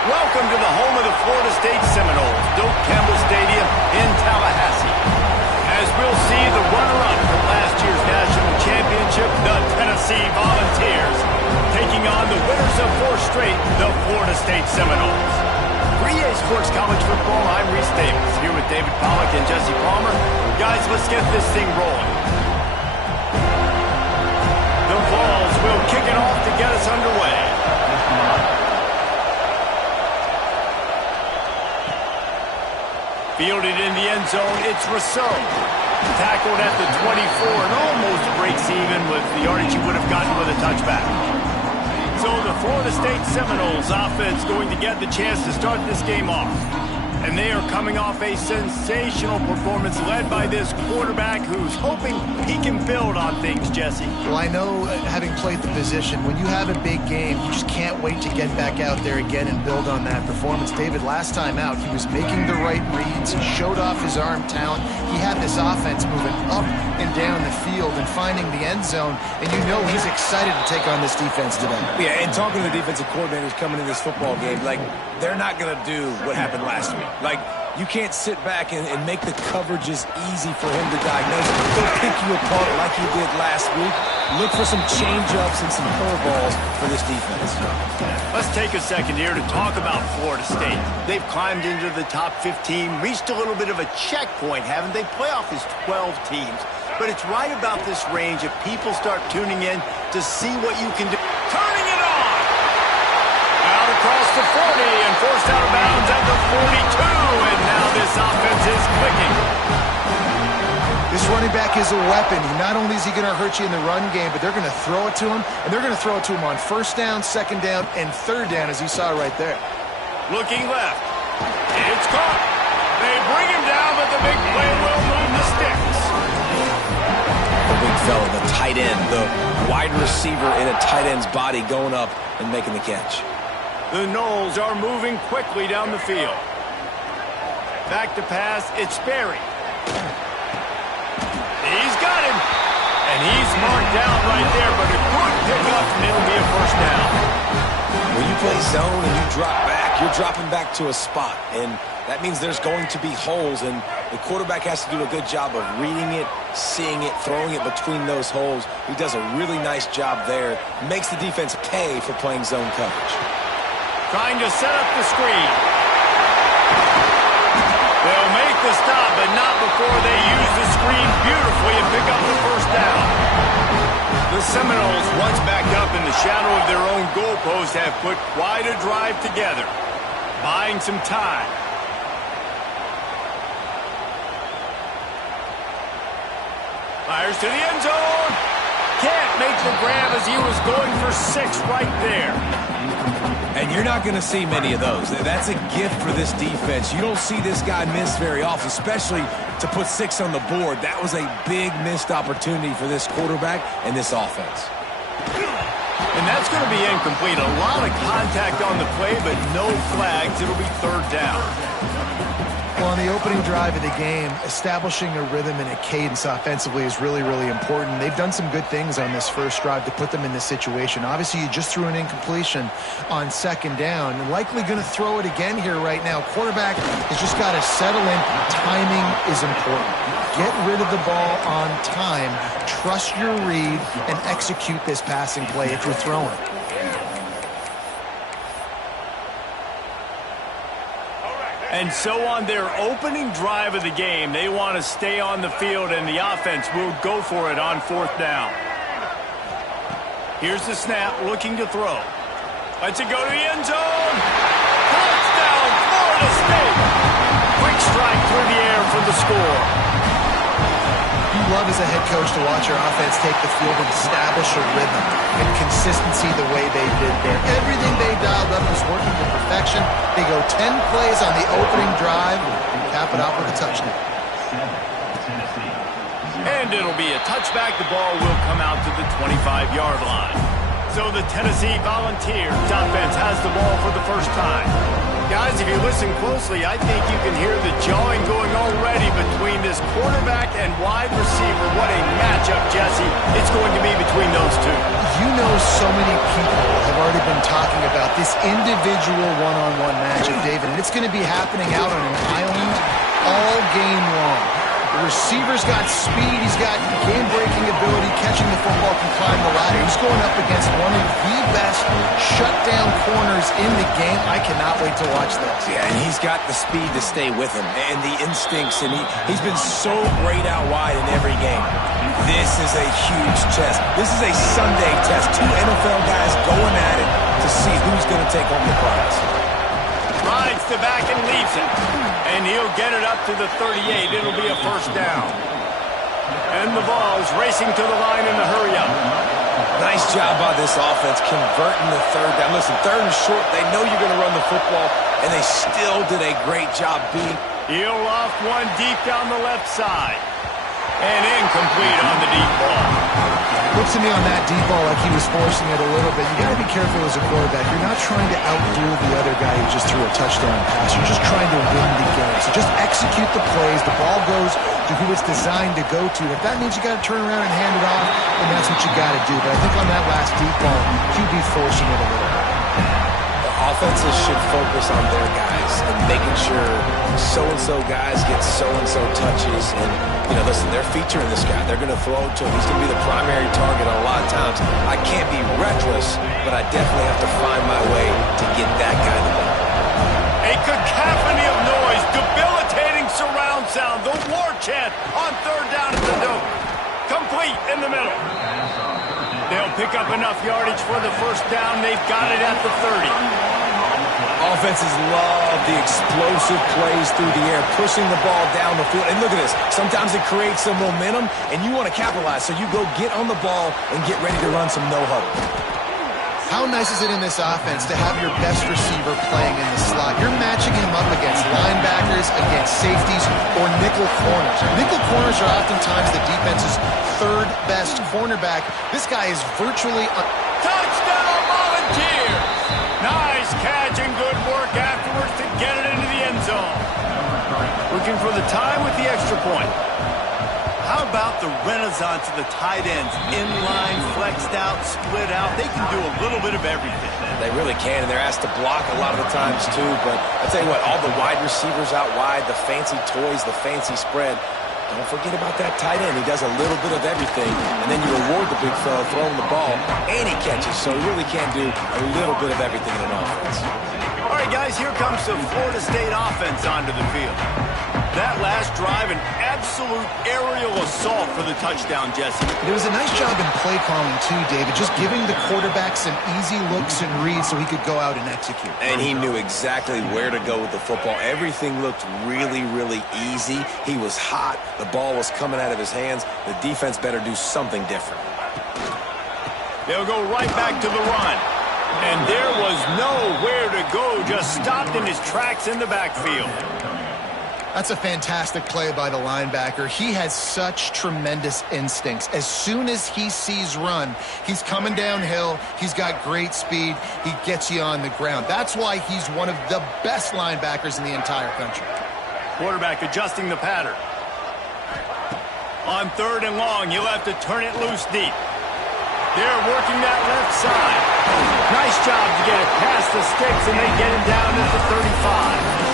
Welcome to the home of the Florida State Seminoles, Doak Campbell Stadium in Tallahassee. As we'll see, the runner-up from last year's national championship, the Tennessee Volunteers, taking on the winners of 4 straight, the Florida State Seminoles. 3A Sports College Football, I'm Reese Davis, here with David Pollack and Jesse Palmer. Guys, let's get this thing rolling. The Vols will kick it off to get us underway. Fielded in the end zone, it's Rousseau. Tackled at the 24 and almost breaks even with the yardage he would have gotten with a touchback. So the Florida State Seminoles offense going to get the chance to start this game off. And they are coming off a sensational performance led by this quarterback who's hoping he can build on things, Jesse. Well, I know, having played the position, when you have a big game, you just can't wait to get back out there again and build on that performance. David, last time out, he was making the right reads. He showed off his arm talent. He had this offense moving up and down the field and finding the end zone. And you know he's excited to take on this defense today. Yeah, and talking to the defensive coordinators coming in this football game, like, they're not going to do what happened last week. Like, you can't sit back and make the coverages easy for him to diagnose. He'll pick you apart like he did last week. Look for some change-ups and some curveballs for this defense. Let's take a second here to talk about Florida State. They've climbed into the top 15, reached a little bit of a checkpoint, haven't they? Playoff is 12 teams. But it's right about this range if people start tuning in to see what you can do. Turning it on! Out across the 40 and forced out of bounds at the 42. And now this offense is clicking. This running back is a weapon. Not only is he going to hurt you in the run game, but they're going to throw it to him, and they're going to throw it to him on 1st down, 2nd down, and 3rd down, as you saw right there. Looking left. It's caught. They bring him down, but the big play will move the sticks. The big fella, the tight end, the wide receiver in a tight end's body going up and making the catch. The Noles are moving quickly down the field. Back to pass, it's Sperry. He's got him. And he's marked down right there, but a good pickup, and it'll be a 1st down. When you play zone and you drop back, you're dropping back to a spot. And that means there's going to be holes, and the quarterback has to do a good job of reading it, seeing it, throwing it between those holes. He does a really nice job there. Makes the defense pay for playing zone coverage. Trying to set up the screen. They'll make the stop, but not before they use the screen beautifully and pick up the 1st down. The Seminoles, once back up in the shadow of their own goalpost, have put quite a drive together, buying some time. Fires to the end zone. Can't make the grab as he was going for 6 right there. And you're not going to see many of those. That's a gift for this defense. You don't see this guy miss very often, especially to put 6 on the board. That was a big missed opportunity for this quarterback and this offense. And that's going to be incomplete. A lot of contact on the play, but no flags. It'll be 3rd down. Well, on the opening drive of the game, establishing a rhythm and a cadence offensively is really, really important. They've done some good things on this 1st drive to put them in this situation. Obviously, you just threw an incompletion on 2nd down, and likely going to throw it again here right now. Quarterback has just got to settle in. Timing is important. Get rid of the ball on time. Trust your read and execute this passing play if you're throwing. And so on their opening drive of the game, they want to stay on the field, and the offense will go for it on 4th down. Here's the snap, looking to throw. Lets it go to the end zone. Touchdown, Florida State. the score. You love as a head coach to watch your offense take the field and establish a rhythm and consistency the way they did there. Everything they dialed up was working to perfection. They go 10 plays on the opening drive and cap it off with a touchdown. And it'll be a touchback. The ball will come out to the 25-yard line. So the Tennessee Volunteers offense has the ball for the first time. Guys, if you listen closely, I think you can hear the jawing going already between this quarterback and wide receiver. What a matchup, Jesse, it's going to be between those two. You know, so many people have already been talking about this individual one-on-one matchup, David, and it's going to be happening out on an island all game long. The receiver's got speed, he's got game-breaking ability, catching the football, can climb the ladder. He's going up against one of the best shutdown corners in the game. I cannot wait to watch this. Yeah, and he's got the speed to stay with him and the instincts, and he's been so great out wide in every game. This is a huge test. This is a Sunday test. Two NFL guys going at it to see who's going to take home the prize. Rides the back and leaves it. And he'll get it up to the 38. It'll be a first down. And the ball's racing to the line in the hurry up. Nice job by this offense converting the third down. Listen, third and short, they know you're going to run the football, and they still did a great job beating. He'll loft one deep down the left side. And incomplete on the deep ball. Looks to me on that deep ball like he was forcing it a little bit. You got to be careful as a quarterback. You're not trying to outduel the other guy who just threw a touchdown pass. You're just trying to win the game. So just execute the plays. The ball goes to who it's designed to go to. If that means you got to turn around and hand it off, then that's what you got to do. But I think on that last deep ball, QB forcing it a little bit. Offenses should focus on their guys and making sure so-and-so guys get so-and-so touches. And, you know, listen, they're featuring this guy. They're going to throw it to him. He's going to be the primary target a lot of times. I can't be reckless, but I definitely have to find my way to get that guy the ball. A cacophony of noise, debilitating surround sound, the war chant on third down at the Dome. Complete in the middle. They'll pick up enough yardage for the first down. They've got it at the 30. Offenses love the explosive plays through the air, pushing the ball down the field. And look at this. Sometimes it creates some momentum, and you want to capitalize. So you go get on the ball and get ready to run some no-huddle. How nice is it in this offense to have your best receiver playing in the slot? You're matching him up against linebackers, against safeties, or nickel corners. Nickel corners are oftentimes the defense's third best cornerback. This guy is virtually... Touchdown, Volunteers! Nice catch and good work afterwards to get it into the end zone. Looking for the tie with the extra point. How about the renaissance of the tight ends? Inline, flexed out, split out. They can do a little bit of everything. They really can, and they're asked to block a lot of the times, too. But I'll tell you what, all the wide receivers out wide, the fancy toys, the fancy spread, don't forget about that tight end. He does a little bit of everything, and then you reward the big fella throwing the ball, and he catches. So he really can do a little bit of everything in an offense. All right, guys, here comes the Florida State offense onto the field. That last drive, an absolute aerial assault for the touchdown, Jesse. There was a nice job in play calling, too, David, just giving the quarterback some easy looks and reads so he could go out and execute. And he knew exactly where to go with the football. Everything looked really, really easy. He was hot. The ball was coming out of his hands. The defense better do something different. They'll go right back to the run. And there was nowhere to go, just stopped in his tracks in the backfield. That's a fantastic play by the linebacker. He has such tremendous instincts. As soon as he sees run, he's coming downhill. He's got great speed. He gets you on the ground. That's why he's one of the best linebackers in the entire country. Quarterback adjusting the pattern. On third and long, he'll have to turn it loose deep. They're working that left side. Nice job to get it past the sticks, and they get him down at the 35.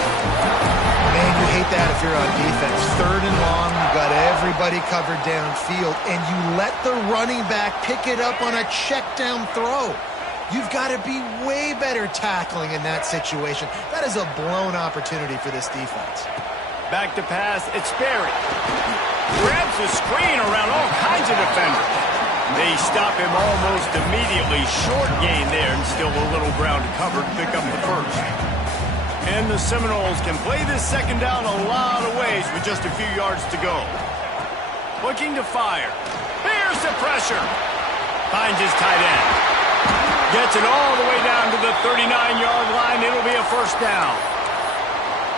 Man, you hate that if you're on defense. Third and long, you've got everybody covered downfield, and you let the running back pick it up on a check down throw. You've got to be way better tackling in that situation. That is a blown opportunity for this defense. Back to pass, it's Sperry. Grabs the screen around all kinds of defenders. They stop him almost immediately. Short gain there, and still a little ground to cover to pick up the first. And the Seminoles can play this second down a lot of ways with just a few yards to go. Looking to fire. Here's the pressure. Finds his tight end. Gets it all the way down to the 39-yard line. It'll be a first down.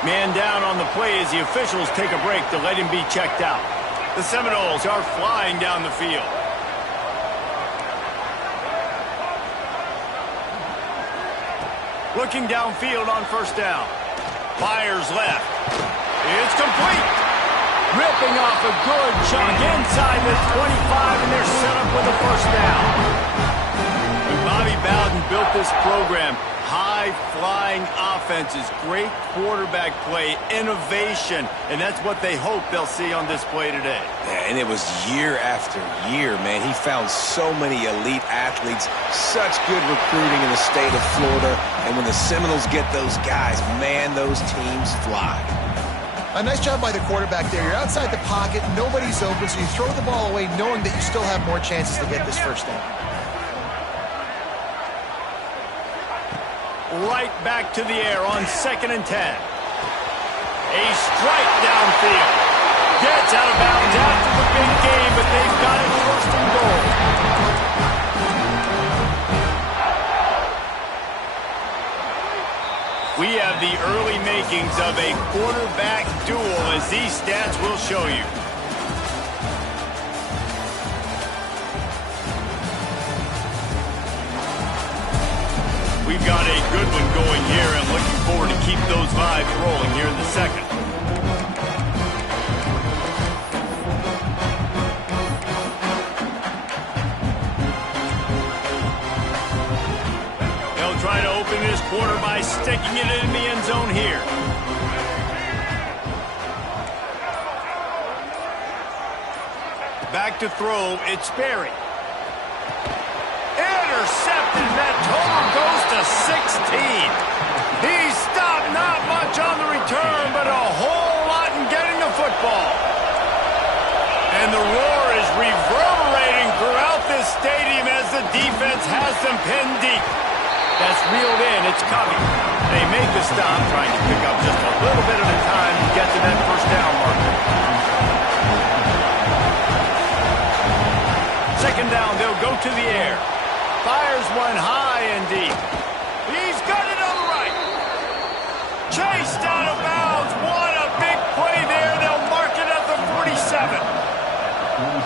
Man down on the play as the officials take a break to let him be checked out. The Seminoles are flying down the field. Looking downfield on first down. Fires left. It's complete. Ripping off a good chunk inside the 25, and they're set up with a first down. When Bobby Bowden built this program, high-flying offenses, great quarterback play, innovation, and that's what they hope they'll see on display today. Yeah, and it was year after year, man. He found so many elite athletes, such good recruiting in the state of Florida, and when the Seminoles get those guys, man, those teams fly. A nice job by the quarterback there. You're outside the pocket, nobody's open, so you throw the ball away knowing that you still have more chances to get this first down. Right back to the air on 2nd and 10. A strike downfield. Gets out of bounds after the big game, but they've got it first and goal. We have the early makings of a quarterback duel, as these stats will show you. We've got a good one going here and looking forward to keep those vibes rolling here in the second. They'll try to open this quarter by sticking it in the end zone here. Back to throw, it's Berry. Intercepted, that total goes to 16. He's stopped not much on the return, but a whole lot in getting the football. And the roar is reverberating throughout this stadium as the defense has them pinned deep. That's reeled in, it's coming. They make the stop, trying to pick up just a little bit at a time to get to that first down marker. Second down, they'll go to the air. Fires one high and deep. He's got it on the right. Chased out of bounds. What a big play there. They'll mark it at the 47.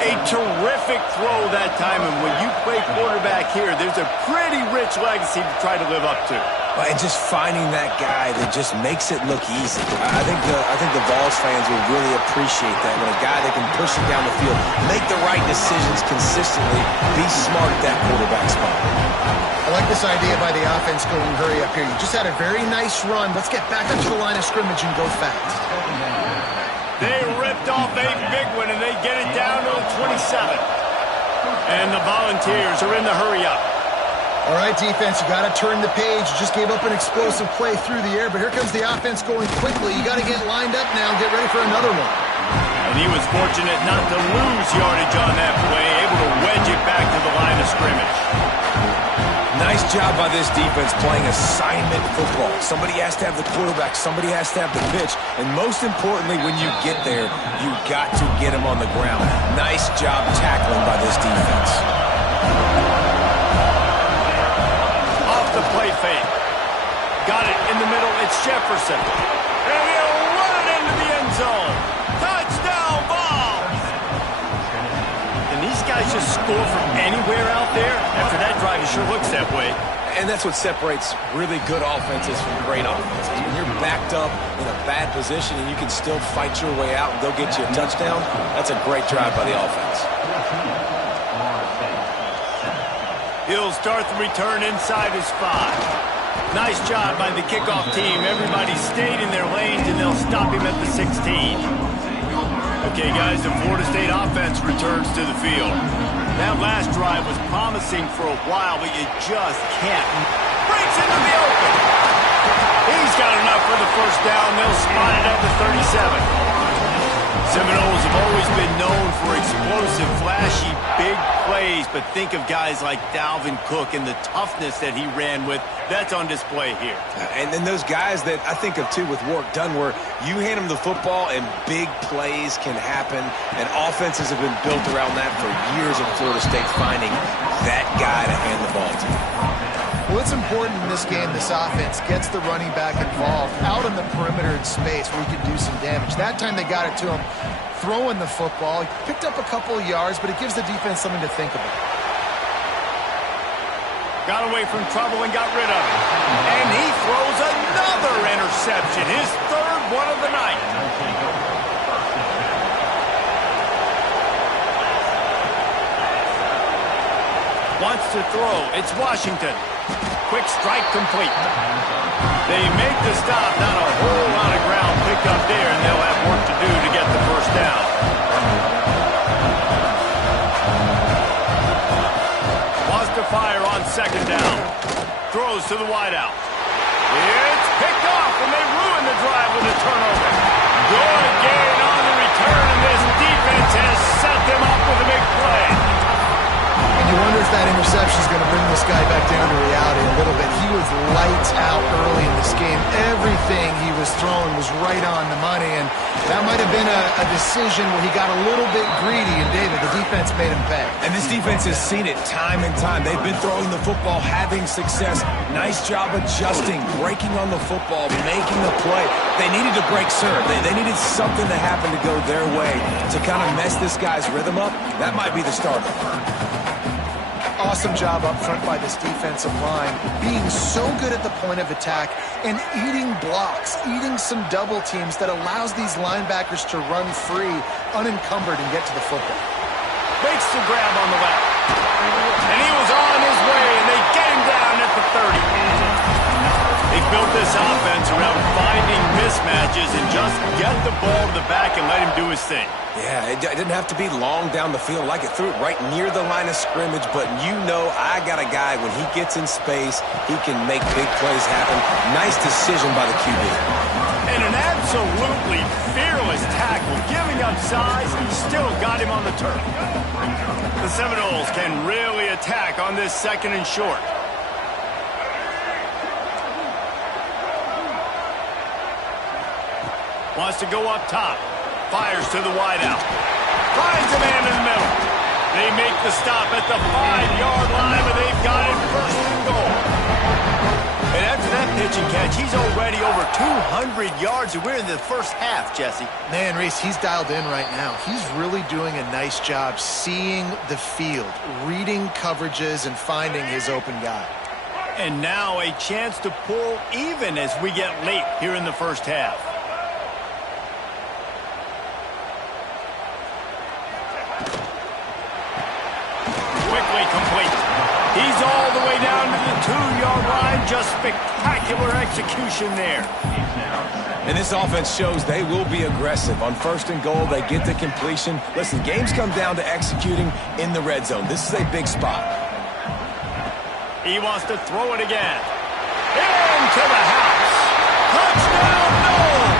A terrific throw that time, and when you play quarterback here, there's a pretty rich legacy to try to live up to. And just finding that guy that just makes it look easy. I think the Vols fans will really appreciate that, when a guy that can push it down the field, make the right decisions consistently, be smart at that quarterback spot. I like this idea by the offense going hurry up here. You just had a very nice run. Let's get back up to the line of scrimmage and go fast. They ripped off a big one, and they get it down to the 27. And the Volunteers are in the hurry up. All right, defense, you got to turn the page. You just gave up an explosive play through the air, but here comes the offense going quickly. You got to get lined up now and get ready for another one. And he was fortunate not to lose yardage on that play, able to wedge it back to the line of scrimmage. Nice job by this defense playing assignment football. Somebody has to have the quarterback, somebody has to have the pitch, and most importantly, when you get there, you got to get him on the ground. Nice job tackling by this defense. The play fake. Got it in the middle. It's Jefferson. And he'll run it into the end zone. Touchdown, Vols! And these guys just score from anywhere out there? After that drive, it sure looks that way. And that's what separates really good offenses from great offenses. When you're backed up in a bad position and you can still fight your way out and go get you a touchdown, that's a great drive by the offense. He'll start the return inside his 5. Nice job by the kickoff team. Everybody stayed in their lanes, and they'll stop him at the 16. Okay, guys, the Florida State offense returns to the field. That last drive was promising for a while, but you just can't. Breaks into the open. He's got enough for the first down. They'll spot it at the 37. Seminoles have always been known for explosive, flashy, big plays, but think of guys like Dalvin Cook and the toughness that he ran with. That's on display here. And then those guys that I think of, too, with Warrick Dunn, where you hand them the football and big plays can happen, and offenses have been built around that for years in Florida State, finding that guy to hand the ball to. Well, it's important in this game this offense gets the running back involved out on the perimeter in space where he can do some damage. That time they got it to him throwing the football. He picked up a couple of yards, but it gives the defense something to think about. Got away from trouble and got rid of it. And he throws another interception, his third one of the night. Wants to throw. It's Washington. Quick strike complete. They make the stop. Not a whole lot of ground picked up there, and they'll have work to do to get the first down. Wants to fire on second down. Throws to the wideout. It's picked off, and they ruin the drive with a turnover. Good gain on the return, and this defense has set them up with a big play. And you wonder if that interception is going to bring this guy back down to reality a little bit. He was lights out early in this game. Everything he was throwing was right on the money, and that might have been a decision where he got a little bit greedy, and David, the defense made him pay. And this defense has seen it time and time. They've been throwing the football, having success. Nice job adjusting, breaking on the football, making the play. They needed to break serve. They needed something to happen to go their way to kind of mess this guy's rhythm up. That might be the starter. Awesome job up front by this defensive line, being so good at the point of attack and eating blocks, eating some double teams that allows these linebackers to run free, unencumbered, and get to the football. Makes the grab on the left. And he was on his way, and they get him down at the 30. They built this offense around finding mismatches and just get the ball to the back and let him do his thing. Yeah, it didn't have to be long down the field. Like it threw it right near the line of scrimmage, but you know I got a guy, when he gets in space, he can make big plays happen. Nice decision by the QB. And an absolutely fearless tackle, giving up size, and still got him on the turf. The Seminoles can really attack on this second and short. Wants to go up top. Fires to the wideout. Finds a man in the middle. They make the stop at the 5-yard line, but they've got it first and goal. And after that pitch and catch, he's already over 200 yards, and we're in the first half, Jesse. Man, Reese, he's dialed in right now. He's really doing a nice job seeing the field, reading coverages, and finding his open guy. And now a chance to pull even as we get late here in the first half. Complete. He's all the way down to the 2-yard line. Just spectacular execution there. And this offense shows they will be aggressive. On first and goal, they get the completion. Listen, games come down to executing in the red zone. This is a big spot. He wants to throw it again. Into the house. Touchdown, Noles!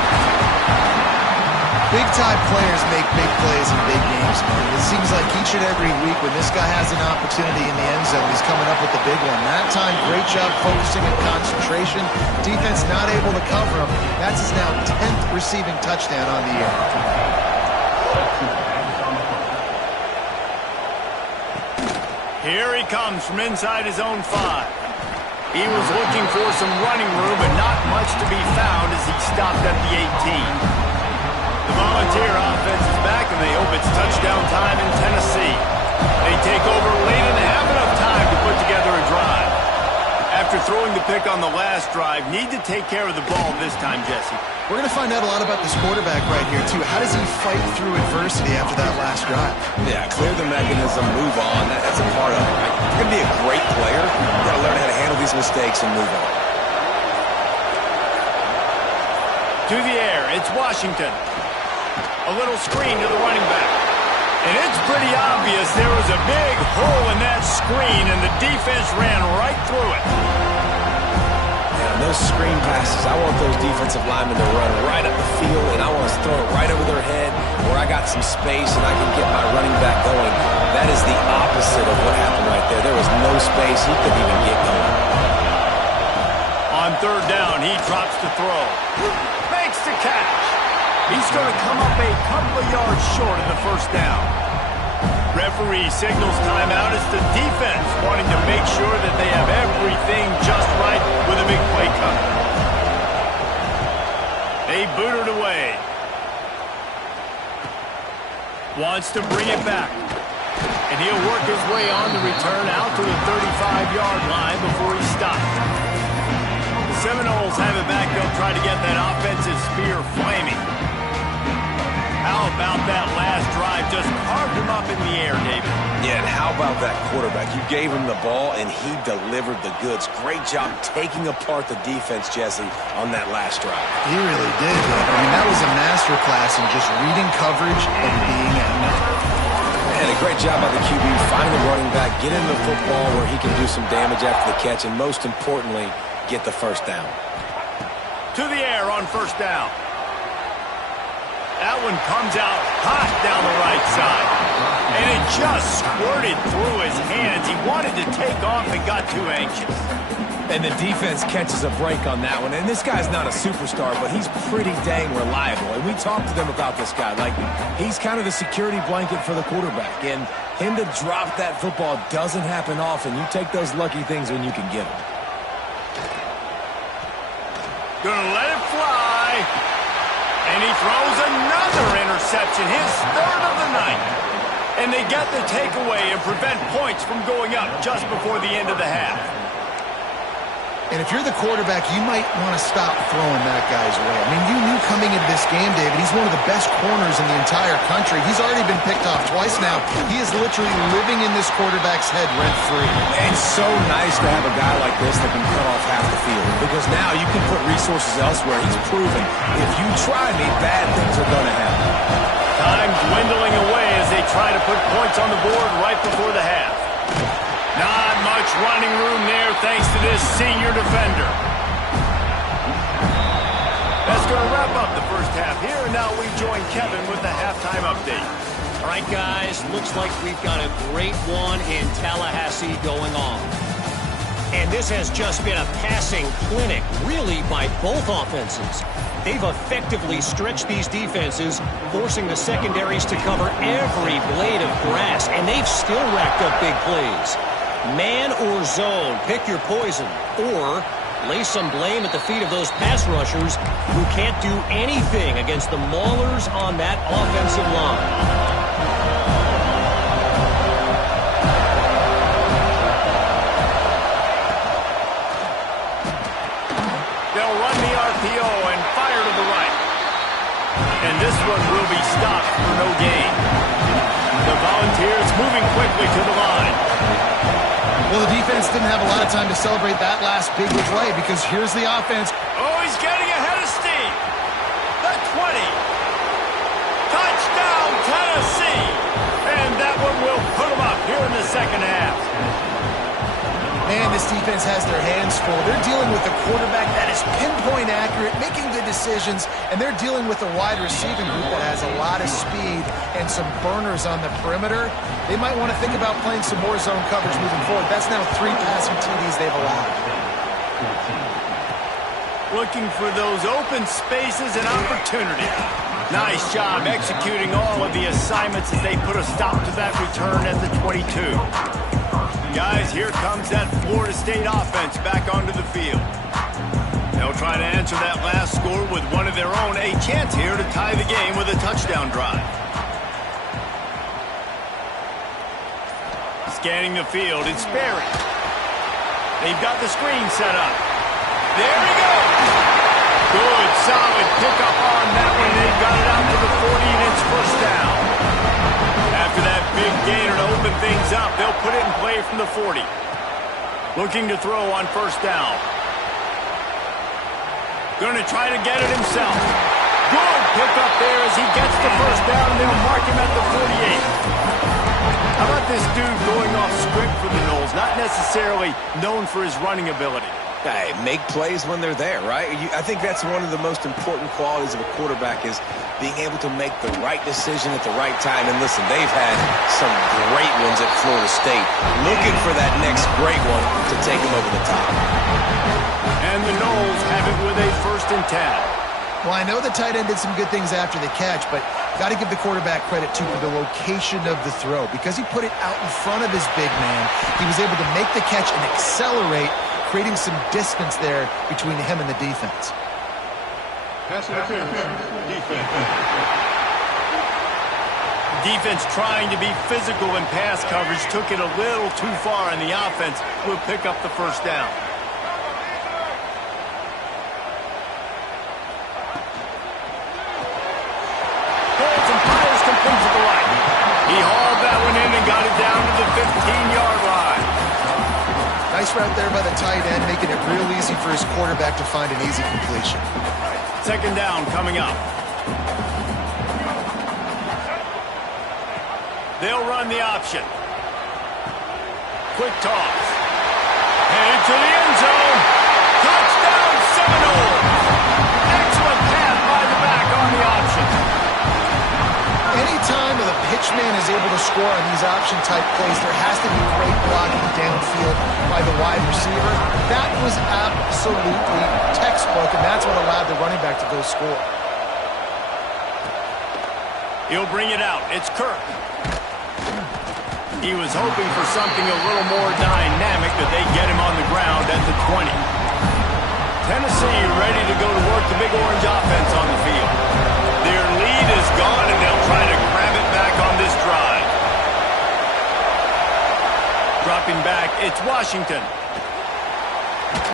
Big-time players make big plays in big games, man. It seems like each and every week when this guy has an opportunity in the end zone, he's coming up with the big one. That time, great job focusing and concentration. Defense not able to cover him. That's his now 10th receiving touchdown on the year. Here he comes from inside his own 5. He was looking for some running room, but not much to be found as he stopped at the 18. The Volunteer offense is back, and they hope it's touchdown time in Tennessee. They take over late and have enough time to put together a drive. After throwing the pick on the last drive, need to take care of the ball this time, Jesse. We're going to find out a lot about this quarterback right here, too. How does he fight through adversity after that last drive? Yeah, clear the mechanism, move on. That's a part of it. Right? You're going to be a great player. You've got to learn how to handle these mistakes and move on. To the air, it's Washington. A little screen to the running back. And it's pretty obvious there was a big hole in that screen, and the defense ran right through it. Yeah, those screen passes, I want those defensive linemen to run right up the field, and I want to throw it right over their head where I got some space and I can get my running back going. That is the opposite of what happened right there. There was no space. He couldn't even get going. On third down, he drops to throw. Makes the catch. He's going to come up a couple of yards short of the first down. Referee signals timeout as the defense wanting to make sure that they have everything just right with a big play coming. They boot it away. Wants to bring it back. And he'll work his way on the return out to the 35-yard line before he stops. The Seminoles have it back. They'll try to get that offensive spear flaming. How about that last drive? Just carved him up in the air, David. Yeah, and how about that quarterback? You gave him the ball, and he delivered the goods. Great job taking apart the defense, Jesse, on that last drive. He really did. I mean, that was a masterclass in just reading coverage and being accurate. And a great job by the QB, finding the running back, get him the football where he can do some damage after the catch, and most importantly, get the first down. To the air on first down. That one comes out hot down the right side. And it just squirted through his hands. He wanted to take off and got too anxious. And the defense catches a break on that one. And this guy's not a superstar, but he's pretty dang reliable. And we talked to them about this guy. Like, he's kind of the security blanket for the quarterback. And him to drop that football doesn't happen often. You take those lucky things when you can get them. Gonna let it fly. And he throws another interception, his third of the night. And they get the takeaway and prevent points from going up just before the end of the half. And if you're the quarterback, you might want to stop throwing that guy's way. I mean, you knew coming into this game, David, he's one of the best corners in the entire country. He's already been picked off twice now. He is literally living in this quarterback's head rent-free. It's so nice to have a guy like this that can cut off half the field, because now you can put resources elsewhere. He's proven if you try me, bad things are going to happen. Time dwindling away as they try to put points on the board right before the half. Not much running room there thanks to this senior defender. That's going to wrap up the first half here, and now we join Kevin with the halftime update. All right, guys, looks like we've got a great one in Tallahassee going on. And this has just been a passing clinic, really, by both offenses. They've effectively stretched these defenses, forcing the secondaries to cover every blade of grass, and they've still racked up big plays. Man or zone, pick your poison, or lay some blame at the feet of those pass rushers who can't do anything against the maulers on that offensive line. They'll run the RPO and fire to the right. And this one will be stopped for no gain. The Volunteers moving quickly to the line. Well, the defense didn't have a lot of time to celebrate that last big play because here's the offense. Oh, he's getting ahead of steam. The 20. Touchdown, Tennessee. And that one will put them up here in the second half. Man, this defense has their hands full. They're dealing with a quarterback that is pinpoint accurate, making good decisions, and they're dealing with a wide receiving group that has a lot of speed and some burners on the perimeter. They might want to think about playing some more zone coverage moving forward. That's now 3 passing TDs they've allowed. Looking for those open spaces and opportunity. Nice job executing all of the assignments as they put a stop to that return at the 22. Guys, here comes that Florida State offense back onto the field. They'll try to answer that last score with one of their own. A chance here to tie the game with a touchdown drive. Scanning the field, it's Sperry. They've got the screen set up. There he goes. Good, solid pickup on that one. They've got it out to the 40, and it's first down. After that big gainer to open things up, they'll put it in play from the 40. Looking to throw on first down. Going to try to get it himself. Good pickup there as he gets the first down. They'll mark him at the 48. How about this dude going off script for the Noles? Not necessarily known for his running ability. Hey, make plays when they're there, right? I think that's one of the most important qualities of a quarterback is being able to make the right decision at the right time. And listen, they've had some great ones at Florida State. Looking for that next great one to take them over the top. And the Noles have it with a 1st and 10. Well, I know the tight end did some good things after the catch, but got to give the quarterback credit, too, for the location of the throw. Because he put it out in front of his big man, he was able to make the catch and accelerate, creating some distance there between him and the defense. Pass interference. Defense. Defense trying to be physical in pass coverage took it a little too far, and the offense will pick up the 1st down. Holds and fires complete to the right. He hauled that one in and got it down to the 15-yard line. Nice route there by the tight end, making it real easy for his quarterback to find an easy completion. 2nd down coming up. They'll run the option. Quick toss. And into the end zone. Touchdown Seminoles. Excellent pass by the back on the option. Anytime the pitchman is able to score on these option-type plays, there has to be great blocking downfield by the wide receiver. That was absolutely textbook, and that's what allowed the running back to go score. He'll bring it out. It's Kirk. He was hoping for something a little more dynamic, that they get him on the ground at the 20. Tennessee ready to go to work the Big Orange offense on the field. Their lead is gone, and they'll try to grab it back on this drive. Dropping back, it's Washington.